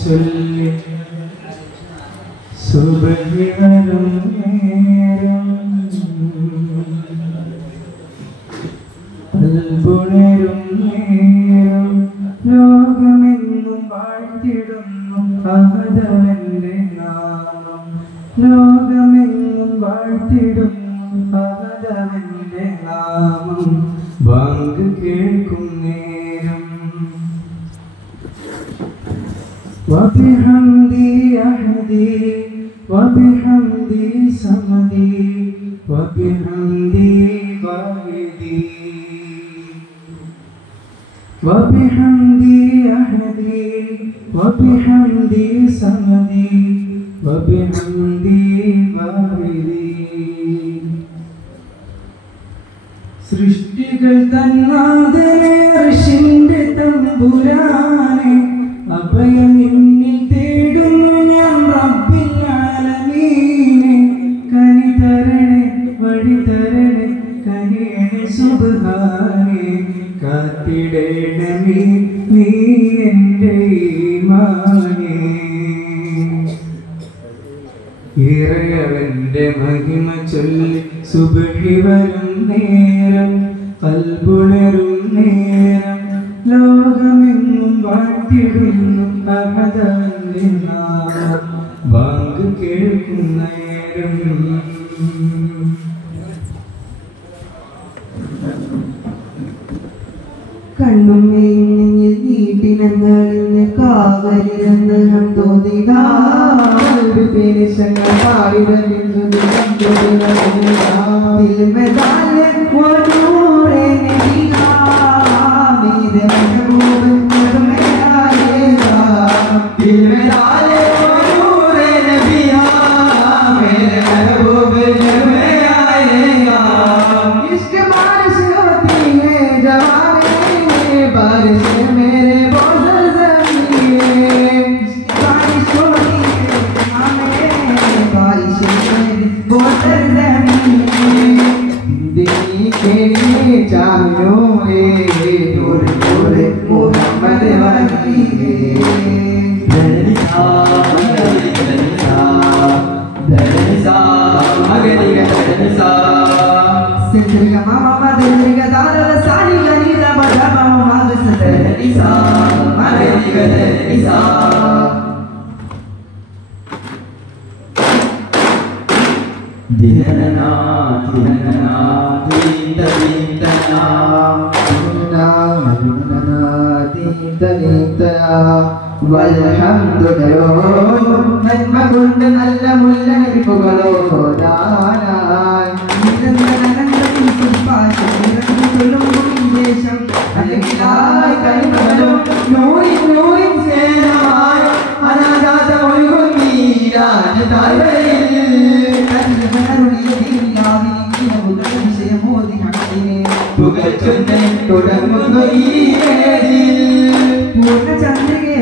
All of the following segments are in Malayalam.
ചൊല്ലി സുബഹി വരും നേരം അൽപുണരും നേരം ലോകമെങ്ങും വാഴ്ത്തിടുന്നു അഹദവന്റെ നാമം. ലോകമെങ്ങും വാഴ്ത്തിടുന്നു അഹദവന്റെ നാമം. ബാങ്ക് കേൾക്കും നേരം വബിഹംദി അഹദി വബിഹംദി സമദി വബിഹംദി വാഹിദി വബിഹംദി അഹദി വബിഹംദി സമദി വബിഹംദി വാഹിദി. സൃഷ്ടികൾ തന്നാദനെ ഋഷിന്റെ തമ്പുരാനെ അഭയം എന്നിൽ തേടുന്നു ഞാൻ റബ്ബിൽ ആലമീനെ. കനി തരണേ വഴി തരണേ കനിയണേ സുബ്ഹാനേ. കാത്തിടേണമേ നീ എൻ്റെ ഈമാനേ. ഇറയവന്റെ മഹിമ ചൊല്ലി സുബ്ഹി വരും നേരം ഖൽബുണരും നേരം ലോകമെങ്ങും വാഴ്ത്തിടുന്നു അഹദവന്റെ നാമം. ബാങ്ക് കേൾക്കും നേരം കണ്ണും നെഞ്ഞിൽ നീട്ടിനങ്ങളിൽ കാവലിരുന്ന് തോന്നികാ നന്മ കൊണ്ട് നല്ല മുല്ലരിപ്പുകളോ തുടങ്ങുന്നു ഈ പൂർണ്ണചന്ദ്രികയെ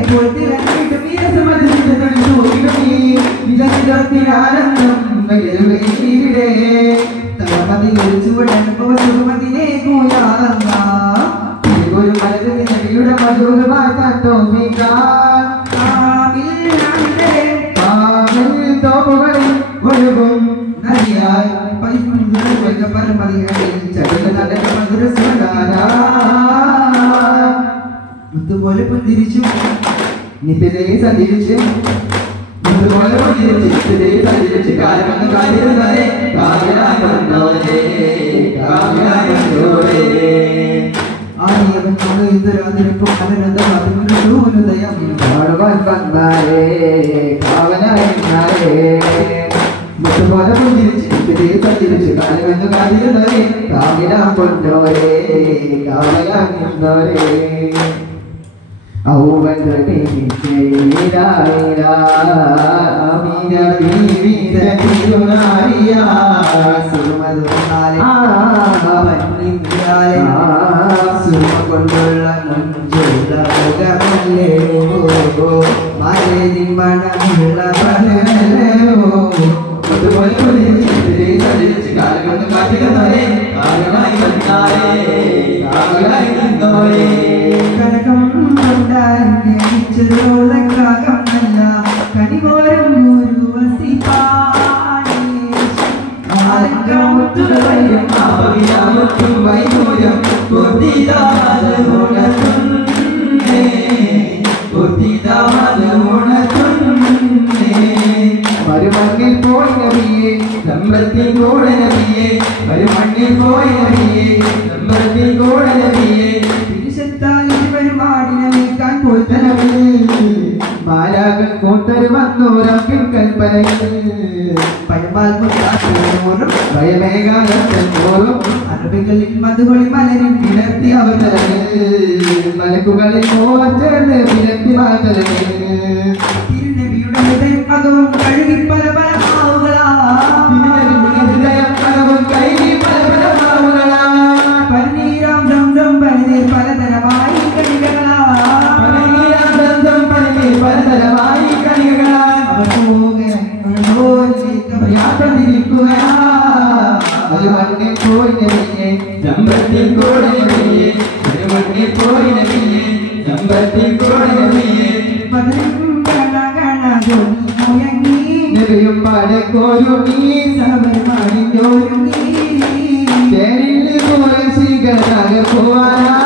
പോലെ തിരിച്ചു നിത്യതയെ സഞ്ചരിച്ച് കനകം കൊണ്ടാൽ മരുമണ്ണിൽ പോയി നബിയെ സമ്പത്തിൽ കൂടെ നബിയെ മരുമണ്ണിൽ പോയി നബിയെ സമ്പത്തിൽ കൂടെ നബിയെ മാലാകൻ കൂട്ടർ വന്നോരപ്പിൻ കൽപ്പനയിൽ ഭയമേകാലത്തോറും അറബികളിൽ മധുകൊളി മലരിൽ വിലർത്തി അവതരണിൽ മലക്കുകളിൽ ചേർന്ന് വിലർത്തി മാതരണിൽ തിരുനബിയുടെ ഹൃദയം അകവും കഴുകി പല പല ഹൃദയം അകവും കഴുകി പല പല മാവുകളാ പനീരാം ദന്തം പനീർ പലതരമായി കണികളാ പലതരമായി കണികളാ ഒരു മണ്ണിൽ പോയി നബിയെ സമ്പത്തിൽ കൂടെ നബിയെ ഒരു മണ്ണിൽ പോയി നബിയെ സമ്പത്തിൽ കൂടെ നബിയെ നബിയും പാടക്കോരുങ്ങി സമരമാണിഞ്ഞോരുങ്ങി തേരിൽ പോലെ സ്വീകരണ പോവാനാ